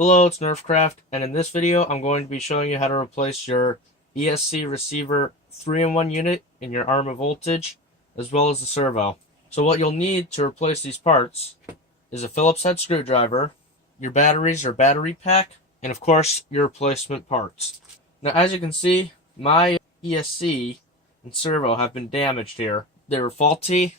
Hello, it's Nerfcraft, and in this video I'm going to be showing you how to replace your ESC receiver 3-in-1 unit in your Arrma Voltage, as well as the servo. So what you'll need to replace these parts is a Phillips head screwdriver, your batteries or battery pack, and of course your replacement parts. Now as you can see, my ESC and servo have been damaged here. They were faulty,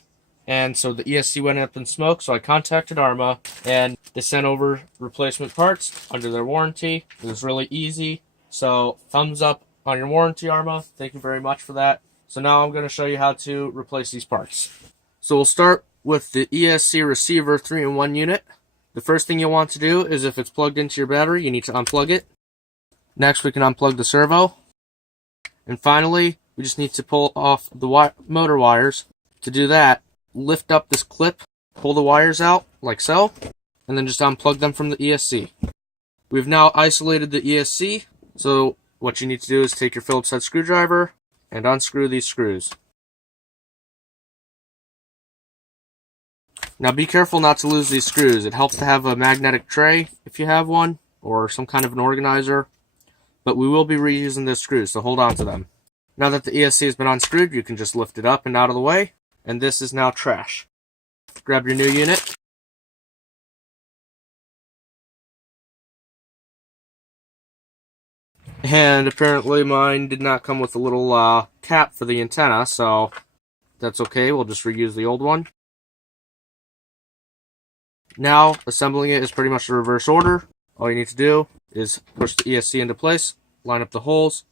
and so the ESC went up in smoke, so I contacted Arrma, and they sent over replacement parts under their warranty. It was really easy, so thumbs up on your warranty, Arrma. Thank you very much for that. So now I'm going to show you how to replace these parts. So we'll start with the ESC receiver 3-in-1 unit. The first thing you'll want to do is, if it's plugged into your battery, you need to unplug it. Next, we can unplug the servo. And finally, we just need to pull off the motor wires. To do that, lift up this clip, pull the wires out like so, and then just unplug them from the ESC. We've now isolated the ESC, so what you need to do is take your Phillips head screwdriver and unscrew these screws. Now be careful not to lose these screws. It helps to have a magnetic tray if you have one, or some kind of an organizer, but we will be reusing those screws, so hold on to them. Now that the ESC has been unscrewed, you can just lift it up and out of the way. And this is now trash. Grab your new unit. And apparently mine did not come with a little cap for the antenna, so that's okay. We'll just reuse the old one. Now, assembling it is pretty much the reverse order. All you need to do is push the ESC into place, line up the holes,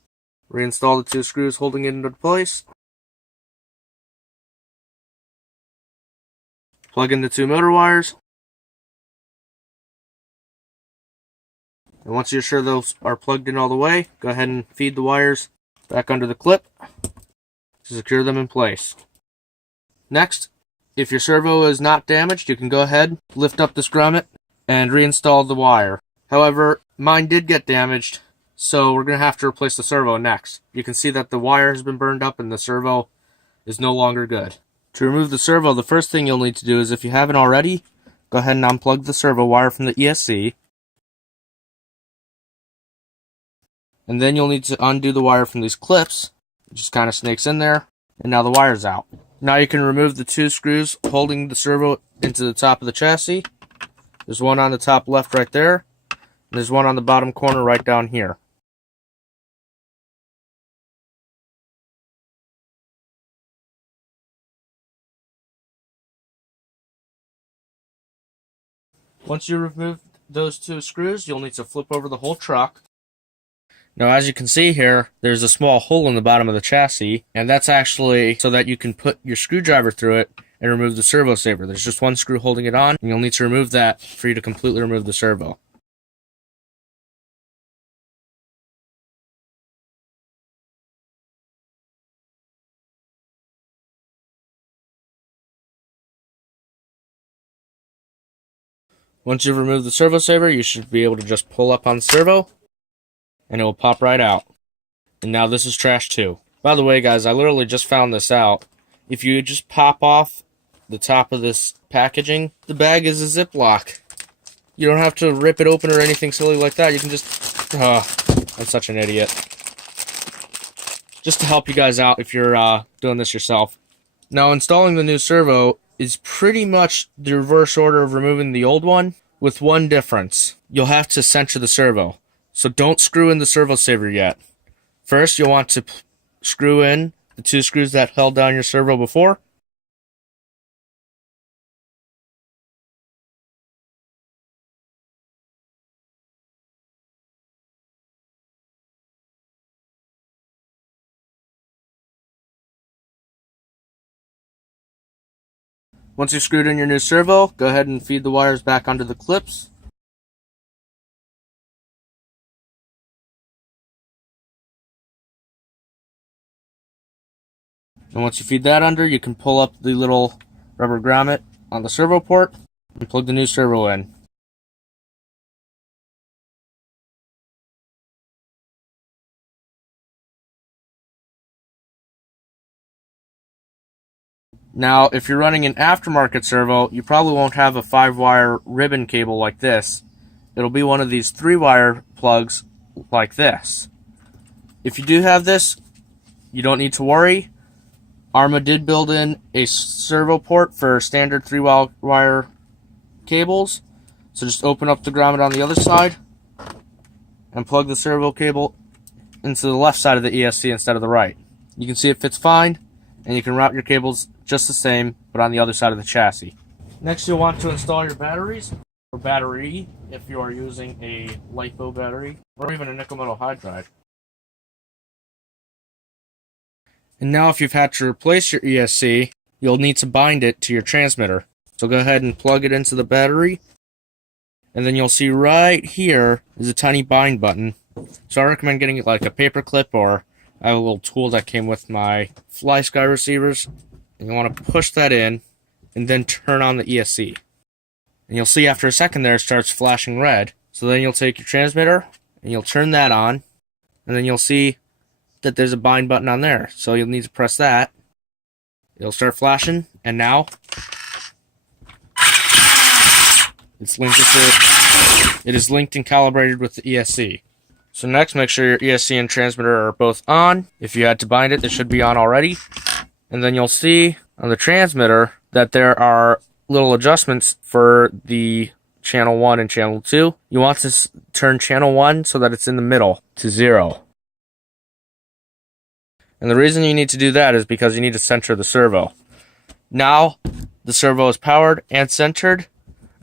reinstall the two screws holding it into place, plug in the two motor wires, and once you're sure those are plugged in all the way, go ahead and feed the wires back under the clip to secure them in place. Next, if your servo is not damaged, you can go ahead, lift up this grommet, and reinstall the wire. However, mine did get damaged, so we're going to have to replace the servo next. You can see that the wire has been burned up and the servo is no longer good. To remove the servo, the first thing you'll need to do is, if you haven't already, go ahead and unplug the servo wire from the ESC. And then you'll need to undo the wire from these clips. It just kind of snakes in there, and now the wire's out. Now you can remove the two screws holding the servo into the top of the chassis. There's one on the top left right there, and there's one on the bottom corner right down here. Once you remove those two screws, you'll need to flip over the whole truck. Now, as you can see here, there's a small hole in the bottom of the chassis, and that's actually so that you can put your screwdriver through it and remove the servo saver. There's just one screw holding it on, and you'll need to remove that for you to completely remove the servo. Once you've removed the servo saver, you should be able to just pull up on the servo, and it will pop right out. And now this is trash too. By the way, guys, I literally just found this out. If you just pop off the top of this packaging, the bag is a Ziploc. You don't have to rip it open or anything silly like that. You can just... I'm such an idiot. Just to help you guys out if you're doing this yourself. Now, installing the new servo is pretty much the reverse order of removing the old one, with one difference. You'll have to center the servo. So don't screw in the servo saver yet. First, you'll want to screw in the two screws that held down your servo before. Once you've screwed in your new servo, go ahead and feed the wires back onto the clips. And once you feed that under, you can pull up the little rubber grommet on the servo port and plug the new servo in. Now, if you're running an aftermarket servo, you probably won't have a 5-wire ribbon cable like this, it'll be one of these 3-wire plugs like this. If you do have this, you don't need to worry. Arrma did build in a servo port for standard 3-wire cables. So just open up the grommet on the other side and plug the servo cable into the left side of the ESC instead of the right. You can see it fits fine, and you can route your cables just the same, but on the other side of the chassis. Next, you'll want to install your batteries, or battery if you are using a LiPo battery, or even a nickel metal hydride. And now if you've had to replace your ESC, you'll need to bind it to your transmitter. So go ahead and plug it into the battery, and then you'll see right here is a tiny bind button. So I recommend getting like a paper clip, or I have a little tool that came with my Fly Sky receivers. And you want to push that in and then turn on the ESC. And you'll see after a second there it starts flashing red. So then you'll take your transmitter and you'll turn that on, and then you'll see that there's a bind button on there. So you'll need to press that. It'll start flashing, and now it is linked and calibrated with the ESC. So next, make sure your ESC and transmitter are both on. If you had to bind it, they should be on already. And then you'll see on the transmitter that there are little adjustments for the channel 1 and channel 2. You want to turn channel 1 so that it's in the middle to 0. And the reason you need to do that is because you need to center the servo. Now the servo is powered and centered,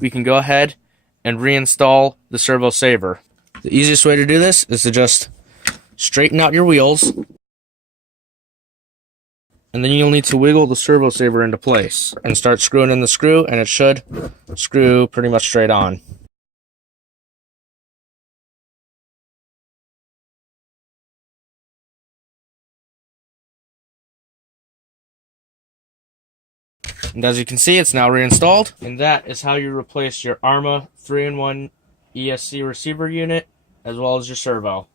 we can go ahead and reinstall the servo saver. The easiest way to do this is to just straighten out your wheels, and then you'll need to wiggle the servo saver into place and start screwing in the screw, and it should screw pretty much straight on. And as you can see, it's now reinstalled. And that is how you replace your Arrma 3-in-1 ESC receiver unit, as well as your servo.